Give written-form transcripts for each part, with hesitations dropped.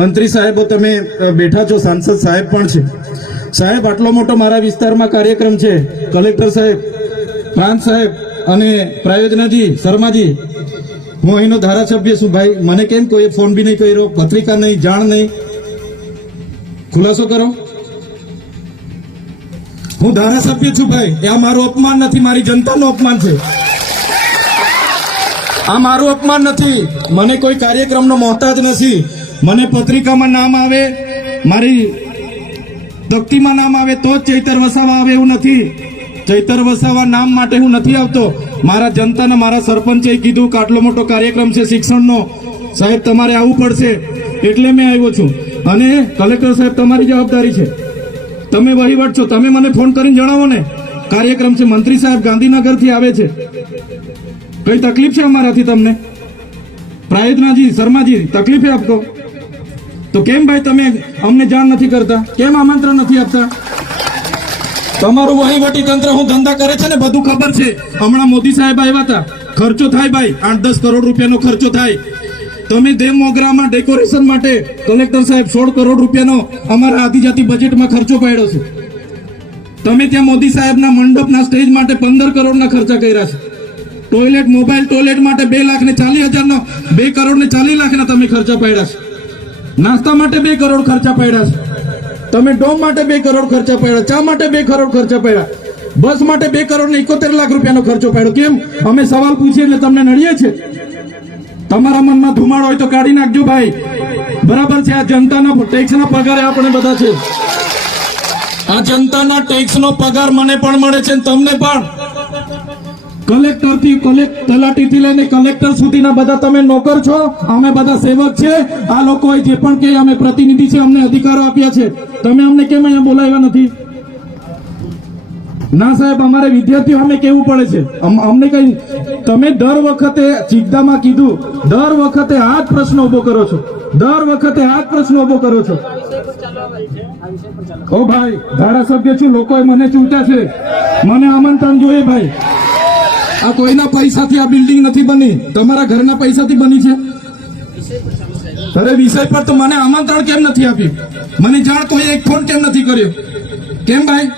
મંત્રી સાહેબો તમે બેઠા છો, સાંસદ સાહેબ પણ છે. સાહેબ, આટલો મોટો મારા વિસ્તારમાં કાર્યક્રમ છે. કલેક્ટર સાહેબ, પ્રાંત સાહેબ અને પ્રાયોજનાજી, શર્માજી, હું અહીંનો ધારાસભ્ય છું ભાઈ. મને કેમ કોઈ ફોન બી નહીં કર્યો, પત્રિકા નહીં, જાણ નહીં? ખુલાસો કરો. હું ધારાસભ્ય છું ભાઈ. આ મારું અપમાન નથી, મારી જનતાનું અપમાન છે. આ મારું અપમાન નથી. મને કોઈ કાર્યક્રમનો મોહતાજ નથી. મને પત્રિકામાં નામ આવે, મારી તકતીમાં નામ આવે તો જ ચૈતર વસાવા આવે એવું નથી. ચૈતર વસાવા નામ માટે હું નથી આવતો. મારા જનતાને મારા સરપંચે કીધું કે આટલો મોટો કાર્યક્રમ છે શિક્ષણનો, સાહેબ તમારે આવવું પડશે, એટલે મેં આવ્યો છું. અને કલેક્ટર સાહેબ, તમારી જવાબદારી છે, તમે વહીવટ છો, તમે મને ફોન કરીને જણાવો ને કાર્યક્રમ છે. મંત્રી સાહેબ ગાંધીનગરથી આવે છે, કઈ તકલીફ છે અમારાથી તમને? પ્રાયોજનાજી, શર્માજી, તકલીફ है आपको? તો કેમ ભાઈ તમે અમને જાણ નથી કરતા? કેમ આમંત્રણ નથી આપતા? તમારું વહીવટી તંત્ર હું ધંધા કરે છે ને બધું ખબર છે. હમણાં મોદી સાહેબ આવ્યા હતા, ખર્ચો થાય ભાઈ, 8-10 કરોડ રૂપિયાનો ખર્ચો થાય. તમે દેવ મોગરામાં ડેકોરેશન માટે કલેક્ટર સાહેબ 16 કરોડ રૂપિયાનો અમારા આદિજાતિ બજેટમાં ખર્ચો પાડ્યો છે. તમે ત્યાં મોદી સાહેબના મંડપના સ્ટેજ માટે 15 કરોડના ખર્ચા કર્યા છે. ટોયલેટ, મોબાઈલ ટોયલેટ માટે 2,40,000નો 2 કરોડ ને 40 લાખના તમે ખર્ચા પાડ્યા છે. નાસ્તા માટે 2 કરોડ ખર્ચા પાડ્યા છે. તમે ડોમ માટે 2 કરોડ ખર્ચા પાડ્યા, ચા માટે 2 કરોડ ખર્ચા પાડ્યા, બસ માટે 2 કરોડ ને 71 લાખ રૂપિયાનો ખર્ચો પાડ્યો. કેમ? અમે સવાલ પૂછીએ એટલે તમને નડીએ છે? તમારા મનમાં ધુમાડો હોય તો કાઢી નાખજો ભાઈ. બરાબર છે. આ જનતાના ટેક્સના પગારે આપણે બધા છે. આ જનતાના ટેક્સનો પગાર મને પણ મળે છે, તમને પણ. કલેક્ટરથી તલાટીથી લઈને કલેક્ટર સુધીના બધા તમે નોકર છો, અમે બધા સેવક છે. આ લોકોએ જે પણ કે અમે પ્રતિનિધિ છે, અમને અધિકારો આપ્યા છે. તમે અમને કેમ અહીંયા બોલાવ્યા નથી? ના સાહેબ, અમારે વિદ્યાર્થીઓ અમને કેવું પડે છે. અમને કઈ, તમે દર વખતે ચિકદામાં કીધું, દર વખતે આ જ પ્રશ્ન ઉભો કરો છો, દર વખતે આ જ પ્રશ્ન ઉભો કરો છો. ઓ ભાઈ, ધારાસભ્ય છું, લોકોએ મને ચૂંટ્યા છે, મને આમંત્રણ જોઈએ ભાઈ. આ કોઈના પૈસાથી આ બિલ્ડિંગ નથી બની, તમારા ઘરના પૈસાથી બની છે. અરે વિષય પર તો મને આમંત્રણ કેમ નથી આપ્યું? મને જાણ કોઈ એક ફોન કેમ નથી કર્યો? કેમ ભાઈ?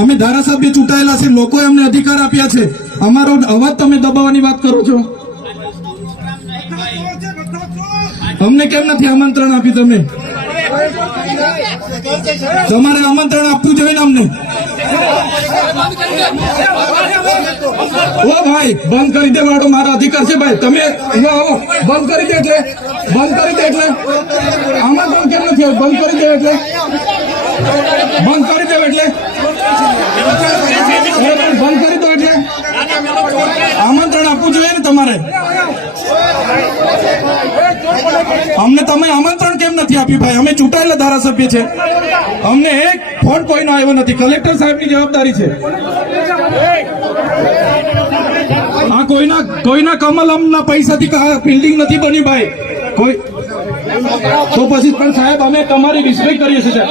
અમે ધારાસભ્ય ચૂંટાયેલા છે, લોકોએ અમને અધિકાર આપ્યા છે. અમારો અવાજ તમે દબાવવાની વાત કરો છો. અમને કેમ નથી આમંત્રણ આપ્યું? તમે તમારે આમંત્રણ આપવું જોઈએ ને અમને. ઓ ભાઈ, બંધ કરી દે વાળો, મારા અધિકાર છે ભાઈ. તમે બંધ કરી દે એટલે આમંત્રણ કેમ નથી? બંધ કરી દે એટલે બંધ કરી દો એટલે આમંત્રણ આપવું જોઈએ ને તમારે. અમને તમે આમંત્રણ કેમ નથી આપ્યું ભાઈ? અમે ચૂંટાયેલા ધારાસભ્ય છે, અમને એક ફોન કોઈનો આવ્યો નથી. કલેક્ટર સાહેબની જવાબદારી છે. આ કોઈના કમલમના પૈસાથી બિલ્ડિંગ નથી બની ભાઈ. કોઈ તો પછી પણ સાહેબ, અમે તમારી રિસ્પેક્ટ કરીએ છીએ.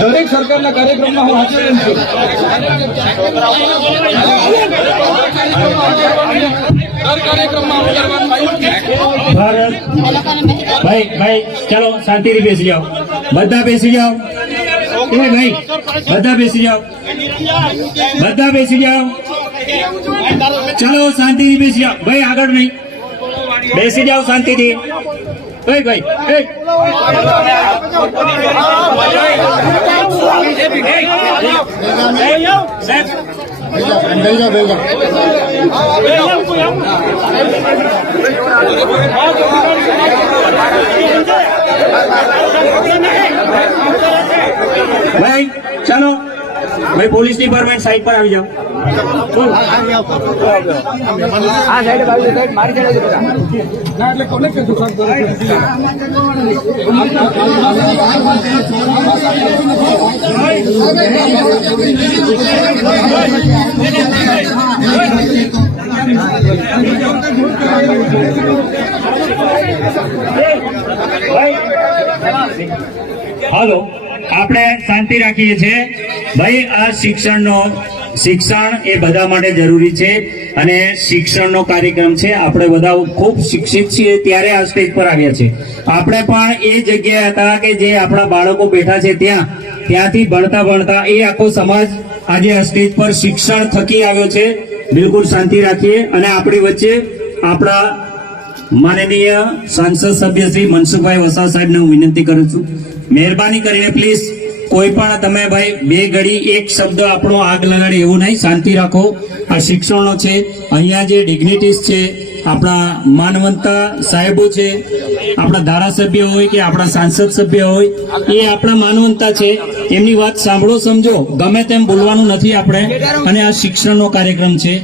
દરેક સરકારના કાર્યક્રમમાં હું હાજર છું. ભાઈ ચલો શાંતિથી બેસી જાઓ, બધા બેસી જાઓ. ભાઈ બધા બેસી જાઓ, બધા બેસી જાઓ. ચલો શાંતિથી બેસી જાઓ ભાઈ, આગળ નહીં, બેસી જાઓ શાંતિથી. ભાઈ ભાઈ ચાલો ભાઈ, પોલીસ ડિપાર્ટમેન્ટ સાઈડ પર આવી જાઓ. આ સાઈડ મારી સાઈડ કોને કીધું? હાલો, આપણે શાંતિ રાખીએ છીએ ભાઈ. આ શિક્ષણનો શિક્ષણ એ બધા માટે જરૂરી છે અને શિક્ષણનો કાર્યક્રમ છે. આપણે બધા ખૂબ શિક્ષિત છીએ ત્યારે આ સ્ટેજ પર આવ્યા છે. આપણે પણ એ જગ્યાએ હતા કે જે આપણા બાળકો બેઠા છે ત્યાંથી ભણતા એ આખો સમાજ આજે આ સ્ટેજ પર શિક્ષણ થકી આવ્યો છે. બિલકુલ શાંતિ રાખીએ અને આપણી વચ્ચે આપણા માનનીય સાંસદ સભ્ય શ્રી મનસુખભાઈ વસાવા સાહેબને હું વિનંતી કરું છું, મહેરબાની કરીને પ્લીઝ કોઈ પણ તમે ભાઈ બે ઘડી એક શબ્દ આપણો આગ લગાડે એવું નહીં, શાંતિ રાખો. આ શિક્ષણનો છે. અહીંયા જે ડિગ્નિટીઝ છે, આપણા માનવંતા સાહેબો છે, આપણા ધારાસભ્ય હોય કે આપણા સાંસદ સભ્ય હોય, એ આપણા માનવંતા છે. એમની વાત સાંભળો, સમજો, ગમે તેમ બોલવાનું નથી આપણે. અને આ શિક્ષણનો કાર્યક્રમ છે.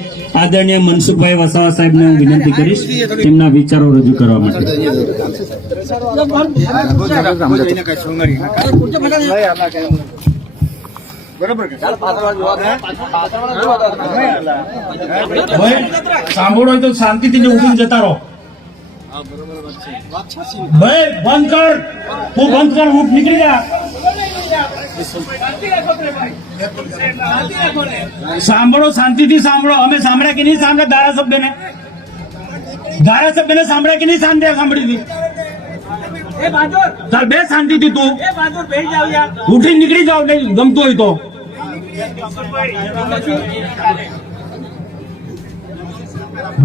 આદરણીય મનસુખભાઈ વસાવા સાહેબને હું વિનંતી કરીશ તેમના વિચારો રજૂ કરવા માટે. સાંભળો તો શાંતિથી ઉઠીને જતા રહો. ભાઈ બંધ કર, તું બંધ કર, ઉઠ, નીકળી જા. સાંભળો, શાંતિથી સાંભળો. અમે સાંભળ્યા કે નહીં સાંભળ્યા? ધારાસભ્યને સાંભળ્યા કે નહીં સાંભળી હતી? ચાલ બે શાંતિથી, તું ઉઠી નીકળી જાવ, નહીં ગમતું હોય તો.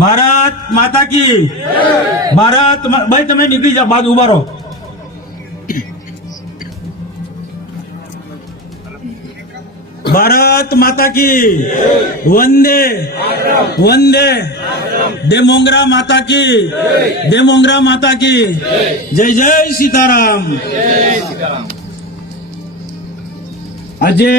ભારત માતા કી ભારત ભાઈ તમે નીકળી જાઓ, બાદ ઉભા રહો. ભારત માતા કી વંદે વંદે. દેમોંગરા માતા કી દેમોંગરા માતા કી જય જય સીતારામ. આજે